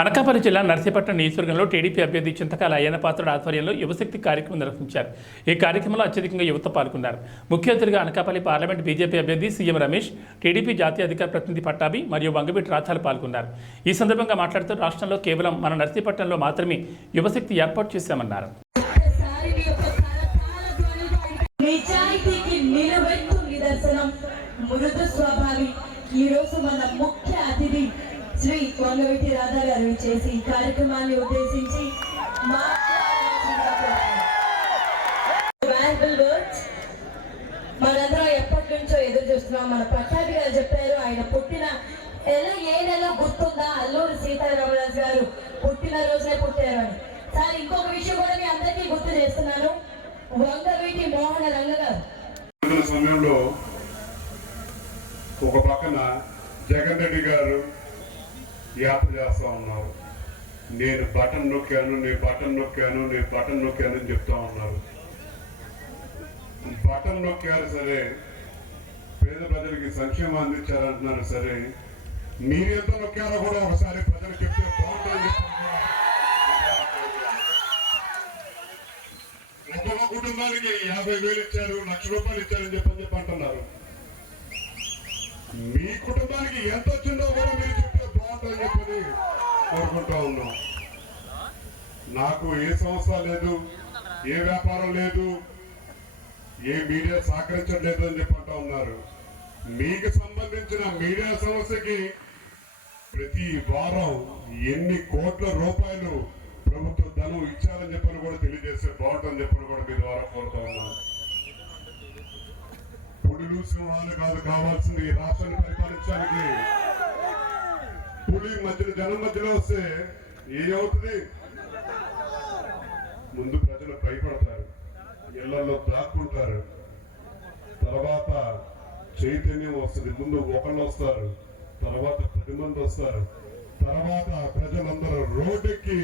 అనకాపల్లి జిల్లా నర్సీపట్నం నియోజకవర్గంలో టీడీపీ అభ్యర్థి చింతకాల అయ్యన్న పాత్రుడు ఆధ్వర్యంలో యువశక్తి కార్యక్రమం నిర్వహించారు. ఈ కార్యక్రమంలో అత్యధికంగా యువత పాల్గొన్నారు. ముఖ్య అతిథిగా అనకాపల్లి పార్లమెంట్ బీజేపీ అభ్యర్థి సీఎం రమేష్, టీడీపీ జాతీయ అధికార ప్రతినిధి పట్టాభి మరియు వంగవీటి రాథాలు పాల్గొన్నారు. ఈ సందర్భంగా మాట్లాడుతూ రాష్ట్రంలో కేవలం మన నర్సీపట్నంలో మాత్రమే యువశక్తి ఏర్పాటు చేశామన్నారు. శ్రీ వంగవీటి రాధా గారు చేసి ఈ కార్యక్రమాన్ని ఉద్దేశించి మనందరం ఎప్పటి నుంచో ఎదురు చూస్తున్నాం. మన పట్టాభి గారు చెప్పారు, ఆయన పుట్టిన ఏ నెల గుర్తుందా? అల్లూరి సీతారామరాజు గారు పుట్టిన రోజునే పుట్టారు అని. సార్, ఇంకొక విషయం కూడా మీ అందరికీ గుర్తు చేస్తున్నాను. వంగవీటి మోహన రంగ గారు సమయంలో ఒక పక్కన జగన్ రెడ్డి గారు యాత్ర చేస్తా ఉన్నారు. నేను బటన్ నొక్కాను అని చెప్తా ఉన్నారు. బటన్ నొక్కారు సరే, పేద ప్రజలకి సంక్షేమం అందించారంటున్నారు సరే, మీరెంత నొక్కారో కూడా ఒకసారి ప్రజలు చెప్తే బాగుంటుంది. ఒక్కొక్క కుటుంబానికి 50,000 ఇచ్చారు, ₹1,00,000 ఇచ్చారని చెప్పి అంటున్నారు. మీ కుటుంబానికి ఎంత వచ్చిందో కూడా మీరు చెప్తే బాగుంటుందని చెప్పని కోరుకుంటా ఉన్నాం. నాకు ఏ సంస్థ లేదు, ఏ వ్యాపారం లేదు, ఏ మీడియా సహకరించట్లేదు అని చెప్పి అంటా ఉన్నారు. మీకు సంబంధించిన మీడియా సమస్యకి ప్రతి వారం ఎన్ని కోట్ల రూపాయలు ప్రభుత్వ ధనం ఇచ్చారని చెప్పని కూడా తెలియజేస్తే బాగుంటుందని చెప్పని కూడా మీ ద్వారా కోరుతా ఉన్నాను. పులులు సింహాలు కాదు కావాల్సింది రాష్ట్రాన్ని పరిపాలించడానికి. పులి మధ్యలో జనం మధ్యలో వస్తే ఏమవుతుంది? ముందు ప్రజలు భయపడతారు, ఇళ్లలో దాక్కుంటారు, తర్వాత చైతన్యం వస్తుంది. ముందు ఒకళ్ళు వస్తారు, తర్వాత 10 మంది వస్తారు, తర్వాత ప్రజలందరూ రోడ్డెక్కి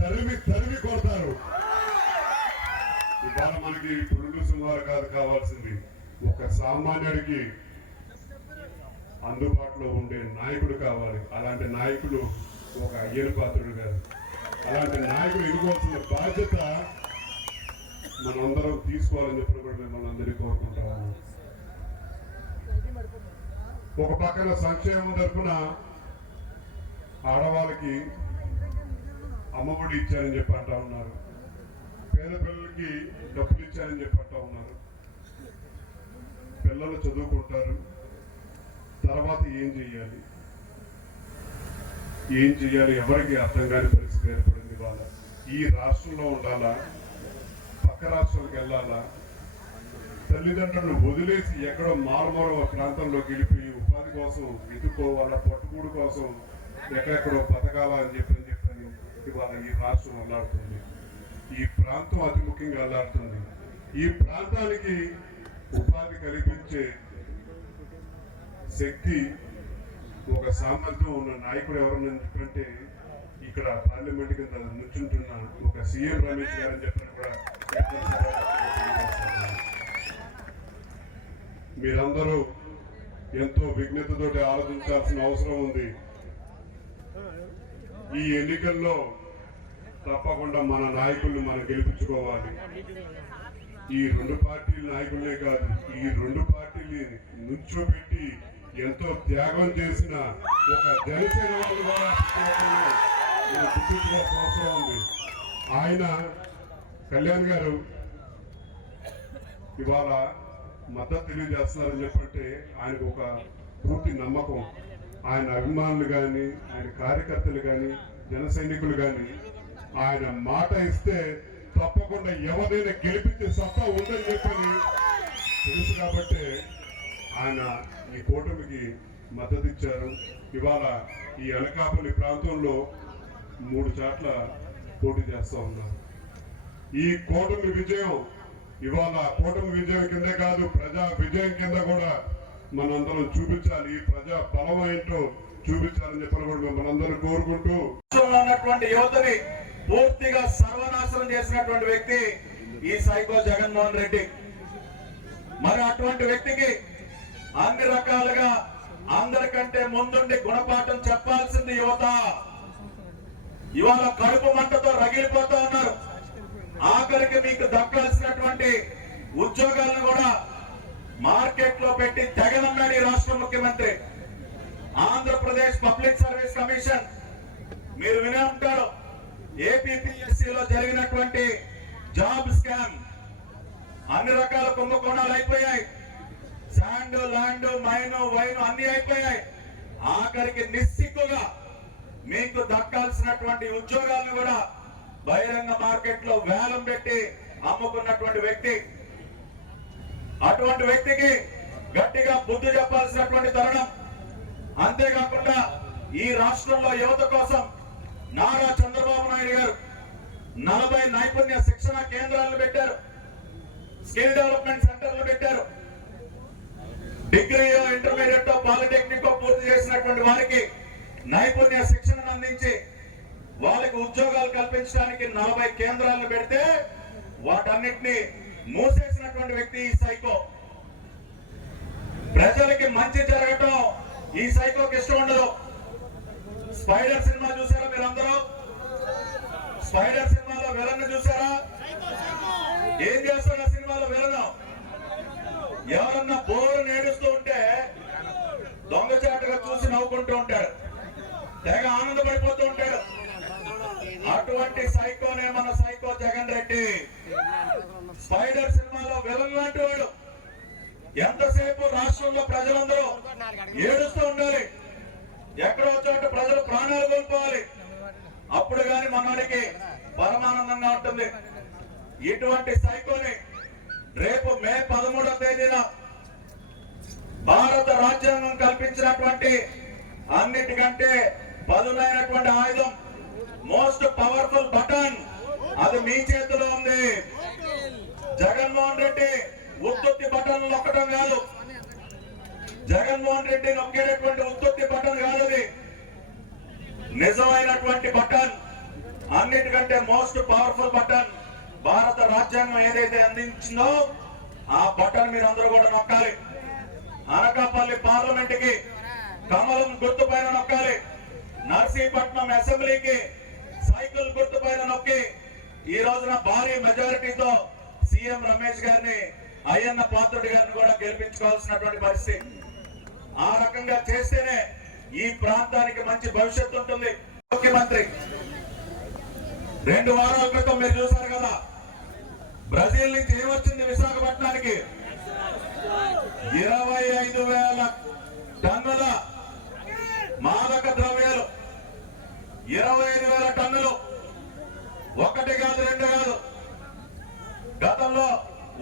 తరిమి కొడతారు. ఇవాళ మనకి పులులు సింహాలు కాదు కావాల్సింది, ఒక సామాన్యుడికి అందుబాటులో ఉండే నాయకుడు కావాలి. అలాంటి నాయకులు ఒక అయ్యన్న పాత్రుడు గారు. అలాంటి నాయకుడు ఎన్నుకోవాల్సిన బాధ్యత మనందరం తీసుకోవాలని చెప్పి కూడా మిమ్మల్ని అందరినీ కోరుకుంటాము. ఒక పక్కన సంక్షేమం తరఫున ఆడవాళ్ళకి అమ్మఒడి ఇచ్చారని చెప్పి అంటా ఉన్నారు, పేద పిల్లలకి డబ్బులు ఇచ్చారని చెప్పి అంటా ఉన్నారు. పిల్లలు చదువుకుంటారు, తర్వాత ఏం చెయ్యాలి ఎవరికి అర్థం కాని పరిస్థితి ఏర్పడింది. వాళ్ళ ఈ రాష్ట్రంలో ఉండాలా, పక్క రాష్ట్రాలకు వెళ్ళాలా, తల్లిదండ్రులను వదిలేసి ఎక్కడో మారుమూల ప్రాంతంలోకి వెళ్ళిపోయి ఉపాధి కోసం వెతుక్కోవాలా, పట్టుకూడు కోసం ఎక్కడెక్కడో బతకాలా అని చెప్పని ఇవాళ ఈ రాష్ట్రం అల్లాడుతుంది. ఈ ప్రాంతం అతి ముఖ్యంగా అల్లాడుతుంది. ఈ ప్రాంతానికి ఉపాధి కల్పించే శక్తి, ఒక సామర్థ్యం ఉన్న నాయకుడు ఎవరన్నా చెప్పంటే ఇక్కడ పార్లమెంట్ కింద నుంచుంటున్న ఒక సీఎం రమేష్ గారు అని చెప్పిన కూడా మీరందరూ ఎంతో విజ్ఞతతోటి ఆలోచించాల్సిన అవసరం ఉంది. ఈ ఎన్నికల్లో తప్పకుండా మన నాయకులను మనం గెలిపించుకోవాలి. ఈ 2 పార్టీల నాయకులే కాదు, ఈ 2 పార్టీలు నుంచోబెట్టి ఎంతో త్యాగం చేసిన ఒక జనసేన గుర్తించుకోవాల్సిన అవసరం ఉంది. ఆయన కళ్యాణ్ గారు ఇవాళ మద్దతు తెలియజేస్తున్నారని చెప్పంటే ఆయనకు ఒక పూర్తి నమ్మకం. ఆయన అభిమానులు కానీ, ఆయన కార్యకర్తలు కానీ, జన సైనికులు కానీ ఆయన మాట ఇస్తే తప్పకుండా ఎవరైనా గెలిపించే సత్తా ఉందని చెప్పని తెలుసు. కాబట్టి ఆయన ఈ కూటమికి మద్దతు ఇచ్చారు. ఇవాళ ఈ అనకాపల్లి ప్రాంతంలో 3 చోట్ల పోటీ చేస్తూ ఉన్నారు. ఈ కూటమి విజయం ఇవాళ కూటమి విజయం కింద కాదు, ప్రజా విజయం కింద కూడా మనందరం చూపించాలి. ఈ ప్రజా బలం ఏంటో చూపించాలని చెప్పని కూడా మనందరం కోరుకుంటూ, ఉన్నటువంటి యువతని పూర్తిగా సర్వనాశనం చేసినటువంటి వ్యక్తి ఈ సైకో జగన్మోహన్ రెడ్డి. మరి అటువంటి వ్యక్తికి అన్ని రకాలుగా అందరికంటే ముందుండి గుణపాఠం చెప్పాల్సింది యువత. ఇవాళ కడుపు మంటతో రగిలిపోతా ఉన్నారు. ఆఖరికి మీకు దక్కాల్సినటువంటి ఉద్యోగాలను కూడా మార్కెట్ లో పెట్టి తెగనన్నాడు ఈ రాష్ట్ర ముఖ్యమంత్రి. ఆంధ్రప్రదేశ్ పబ్లిక్ సర్వీస్ కమిషన్ మీరు వినే ఉంటారు. ఏపీపీఎస్సీలో జరిగినటువంటి జాబ్ స్కామ్, అన్ని రకాల కుంభకోణాలు అయిపోయాయి. శాండ్, ల్యాండ్, మైన్, వైన్ అన్ని అయిపోయాయి. ఆఖరికి నిస్సిగ్గుగా మీకు దక్కాల్సినటువంటి ఉద్యోగాలను కూడా బహిరంగ మార్కెట్ లో వేలం పెట్టి అమ్ముకున్నటువంటి వ్యక్తి. అటువంటి వ్యక్తికి గట్టిగా బుద్ధి చెప్పాల్సినటువంటి తరుణం. అంతేకాకుండా ఈ రాష్ట్రంలో యువత కోసం నారా చంద్రబాబు నాయుడు గారు 40 నైపుణ్య శిక్షణ కేంద్రాలను పెట్టారు, స్కిల్ డెవలప్మెంట్ సెంటర్లు పెట్టారు. డిగ్రీయో, ఇంటర్మీడియట్, పాలిటెక్నిక్ పూర్తి చేసినటువంటి వారికి నైపుణ్య శిక్షణను అందించి వాళ్ళకి ఉద్యోగాలు కల్పించడానికి 40 కేంద్రాలను పెడితే వాటన్నిటిని మూసేసినటువంటి వ్యక్తి ఈ సైకో. ప్రజలకి మంచి జరగటం ఈ సైకోకి ఇష్టం ఉండదు. స్పైడర్ సినిమా చూసారా మీరందరూ? స్పైడర్ సినిమాలో విలన్ చూసారా? ఏం చేస్తాడు ఆ సినిమాలో విలన్? ఎవరన్నా బోరు నేడుస్తూ ఉంటే దొంగచాటుగా చూసి నవ్వుకుంటూ ఉంటాడు, తెగ ఆనందపడిపోతూ ఉంటాడు. అటువంటి సైకోనే మన సైకో జగన్ రెడ్డి. స్పైడర్ సినిమాలో విలన్ లాంటి వాడు. ఎంతసేపు రాష్ట్రంలో ప్రజలందరూ ఏడుస్తూ ఉండాలి, ఎక్కడో చోట ప్రజలు ప్రాణాలు కోల్పోవాలి, అప్పుడు గాని మనకి పరమానందంగా ఉంటుంది. ఇటువంటి సైకోని రేపు మే 13వ తేదీన భారత రాజ్యాంగం కల్పించినటువంటి అన్నిటికంటే పదునైనటువంటి ఆయుధం, మోస్ట్ పవర్ఫుల్ బటన్, అది మీ చేతిలో ఉంది. జగన్మోహన్ రెడ్డి ఉత్తుత్తి బటన్ నొక్కడం కాదు, జగన్మోహన్ రెడ్డి నొక్కేటటువంటి ఉత్తుత్తి బటన్ కాదు, అది నిజమైనటువంటి బటన్, అన్నిటికంటే మోస్ట్ పవర్ఫుల్ బటన్. భారత రాజ్యాంగం ఏదైతే అందించిందో ఆ బటన్ మీరు అందరూ కూడా నొక్కాలి. అనకాపల్లి పార్లమెంట్ కి కమలం గుర్తు పైన నొక్కాలి. నర్సీపట్నం అసెంబ్లీకి సైకిల్ గుర్తు పైన నొక్కి ఈ రోజున భారీ మెజారిటీతో సీఎం రమేష్ గారిని, అయ్యన్న పాత్రుడి గారిని కూడా గెలిపించుకోవాల్సినటువంటి పరిస్థితి. ఆ రకంగా చేస్తేనే ఈ ప్రాంతానికి మంచి భవిష్యత్తు ఉంటుంది. ముఖ్యమంత్రి 2 వారాల క్రితం మీరు చూశారు కదా, బ్రెజిల్ నుంచి ఏమొచ్చింది విశాఖపట్నానికి? 25,000 టన్నుల మాదక ద్రవ్యాలు, 25,000 టన్నులు. 1 కాదు 2 కాదు. గతంలో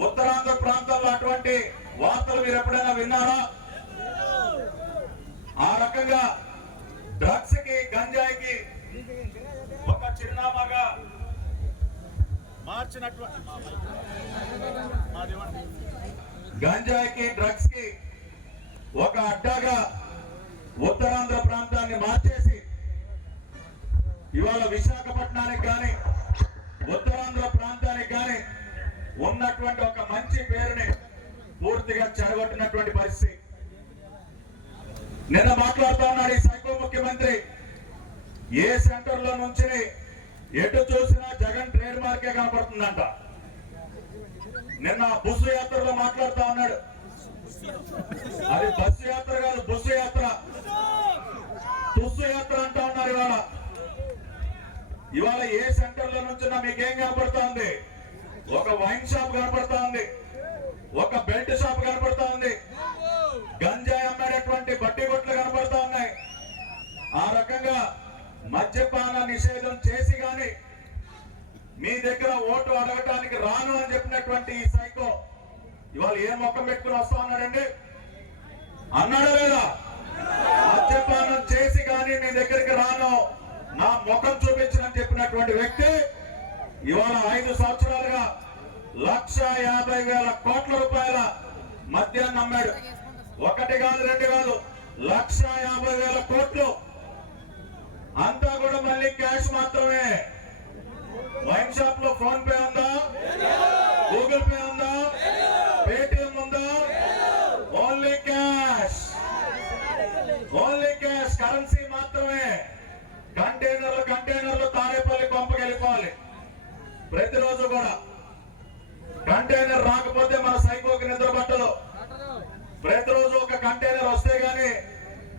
ఉత్తరాంధ్ర ప్రాంతాల్లో అటువంటి వార్తలు మీరు ఎప్పుడైనా విన్నారా? ఆ రకంగా డ్రగ్స్ కి, గంజాయికి ఒక చిరునామాగా మార్చినటువంటి, గంజాయికి, డ్రగ్స్ కి ఒక అడ్డాగా ఉత్తరాంధ్ర ప్రాంతాన్ని మార్చేసి ఇవాళ విశాఖపట్నానికి కానీ ఉత్తరాంధ్ర ప్రాంతానికి కానీ ఉన్నటువంటి ఒక మంచి పేరుని పూర్తిగా చెడగొట్టినటువంటి పరిస్థితి. నిన్న మాట్లాడుతూ ఉన్నాడు ఈ సైకో ముఖ్యమంత్రి. ఏ సెంటర్ లో నుంచి ఎటు చూసినా జగన్ ట్రేడ్ మార్కే కనపడుతుందంట. నిన్న బస్సు యాత్రలో మాట్లాడుతూ ఉన్నాడు. అది బస్సు యాత్ర కాదు, బస్సు యాత్ర, తుస్సు యాత్ర అంటా ఉన్నారు. ఇవాళ ఏ సెంటర్ లో నుంచి మీకేం కనపడతా ఉంది? ఒక వైన్ షాప్ కనపడతా ఉంది, ఒక బెల్ట్ షాప్ కనపడతా ఉంది, గంజాయి అమ్మేటటువంటి బట్టి కొట్లు కనపడతా ఉన్నాయి. ఆ రకంగా మద్యపాన నిషేధం చేసి గాని మీ దగ్గర ఓటు అడగటానికి రాను అని చెప్పినటువంటి ఈ సైకో ఇవాళ ఏ మొక్కం పెట్టుకుని వస్తా ఉన్నాడండి? అన్నాడా లేదా? మద్యపానం చేసి గాని మీ దగ్గరికి రాను, నా ముఖం చూపించనని చెప్పినటువంటి వ్యక్తి ఇవాళ 5 సంవత్సరాలుగా 1,50,000 కోట్ల రూపాయల మద్యాన్ని అమ్మాడు. 1 కాదు 2 కాదు, 1,50,000 కోట్లు. అంతా కూడా మళ్ళీ క్యాష్ మాత్రమే. వైన్ షాప్ లో ఫోన్ పే ఉందా? గూగుల్ పే ఉందా? పేటిఎం ఉందా? Only cash, only cash, currency మాత్రమే. కంటైనర్లు కూడా. కంటైనర్ రాకపోతే మన సైకోకి నిద్ర పట్టదు. ప్రతిరోజు ఒక కంటైనర్ వస్తే గానీ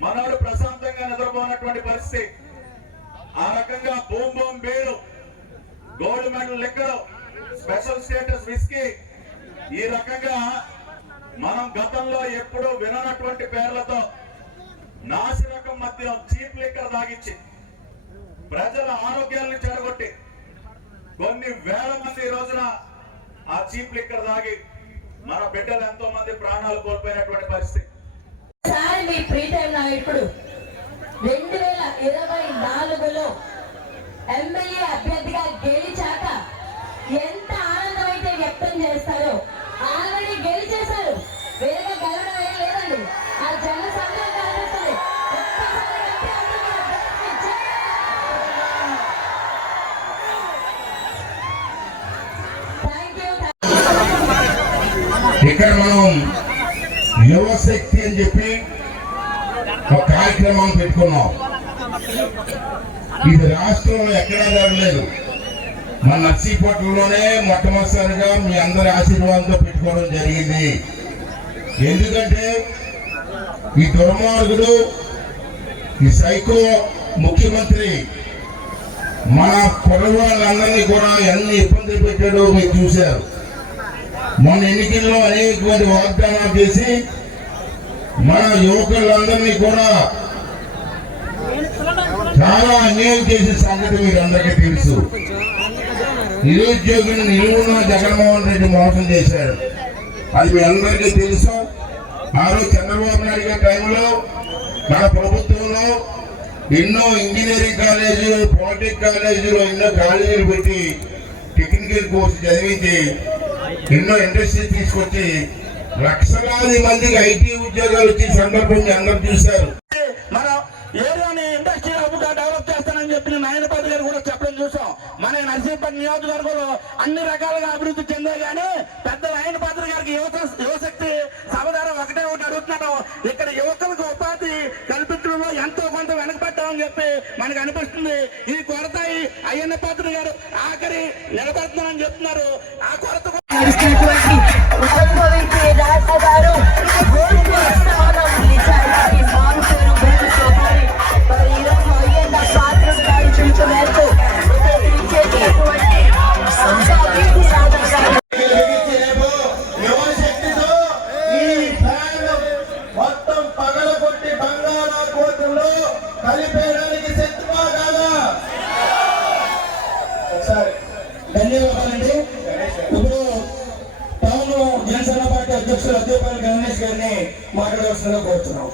మనోడు ప్రశాంతంగా నిద్రపోనటువంటి పరిస్థితి. ఆ రకంగా boom boom beer, gold medal liquor, special status whisky, ఈ రకంగా మనం గతంలో ఎప్పుడూ విననటువంటి పేర్లతో నాసిరకం మద్యం, చీప్ లిక్కర్ తాగించి ప్రజల ఆరోగ్యాలను చెడగొట్టి కొన్ని వేల మంది ఈ రోజున ఆ చీప్ లిక్కర్ తాగి మన బిడ్డలు ఎంతో మంది ప్రాణాలు కోల్పోయినటువంటి పరిస్థితి. సార్ మీ ప్రీతమ్ నాయకుడు 2024లో ఎమ్మెల్యే అభ్యర్థిగా గెలిచాక ఎంత ఆనందం అయితే వ్యక్తం చేస్తారో, ఆల్రెడీ గెలిచేశారు, వేరే గెలవడం ఏం లేదండి. ఆ జన సంద్రం కనిపిస్తుంది. ఇక్కడ మనం యువశక్తి అని చెప్పి ఒక కార్యక్రమం పెట్టుకున్నాం. ఇది రాష్ట్రంలో ఎక్కడా జరగలేదు. మన నర్సీపట్నంలోనే మొట్టమొదటిసారిగా మీ అందరి ఆశీర్వాదంతో పెట్టుకోవడం జరిగింది. ఎందుకంటే ఈ దుర్మార్గుడు, ఈ సైకో ముఖ్యమంత్రి మన కుర్రవాళ్ళందరినీ కూడా ఎన్ని ఇబ్బందులు పెట్టాడో మీరు చూశారు. మన ఎన్నికల్లో అనేకటువంటి వాగ్దానాలు చేసి మన యువకులందరినీ కూడా చాలా అన్యాయం చేసే సంగతి మీరు అందరికీ తెలుసు. నిరుద్యోగులను నిలువున జగన్మోహన్ రెడ్డి మోసం చేశాడు. అది మీ అందరికీ తెలుసు. ఆ రోజు చంద్రబాబు నాయుడు గారి టైంలో మన ప్రభుత్వంలో ఎన్నో ఇంజనీరింగ్ కాలేజీలు, పాలిటెక్నిక్ కాలేజీలు, ఎన్నో కాలేజీలు పెట్టి టెక్నికల్ కోర్సు చదివించి ఎన్నో ఇండస్ట్రీ తీసుకొచ్చి లక్షలాది మందికి ఐటీ ఉద్యోగాలు వచ్చే సందర్భం అందరూ చూశారు. మనం ఏరియాని ఇండస్ట్రీ హబ్గా డెవలప్ చేస్తానని చెప్పిన నాయనపాటి గారు కూడా చెప్పడం చూసాం. మన నర్సీపట్నం నియోజకవర్గంలో అన్ని రకాలుగా అభివృద్ధి చెందే గానీ పెద్ద నాయనపాత్రి గారికి యువశక్తి సభదారం ఒకటే అడుగుతున్నాను. ఇక్కడ యువకులకు ఉపాధి కల్పించడంలో ఎంతో కొంత వెనకబెట్టామని చెప్పి మనకు అనిపిస్తుంది. ఈ కొరత అయ్యన్న పాత్ర గారు ఆఖరి నిలబెడుతున్నారని చెప్తున్నారు. ఆ కొరత మొత్తం పగల కొట్టి బంగాళా కోటలో కలిపేయడానికి శక్తిమా కాదా? ఒకసారి ధన్యవాదాలండి. ఇప్పుడు టౌన్ జనసేన పార్టీ అధ్యక్షులు అద్దెపల్లి గణేష్ గారిని మాట్లాడవలసిందిగా కోరుతున్నాం.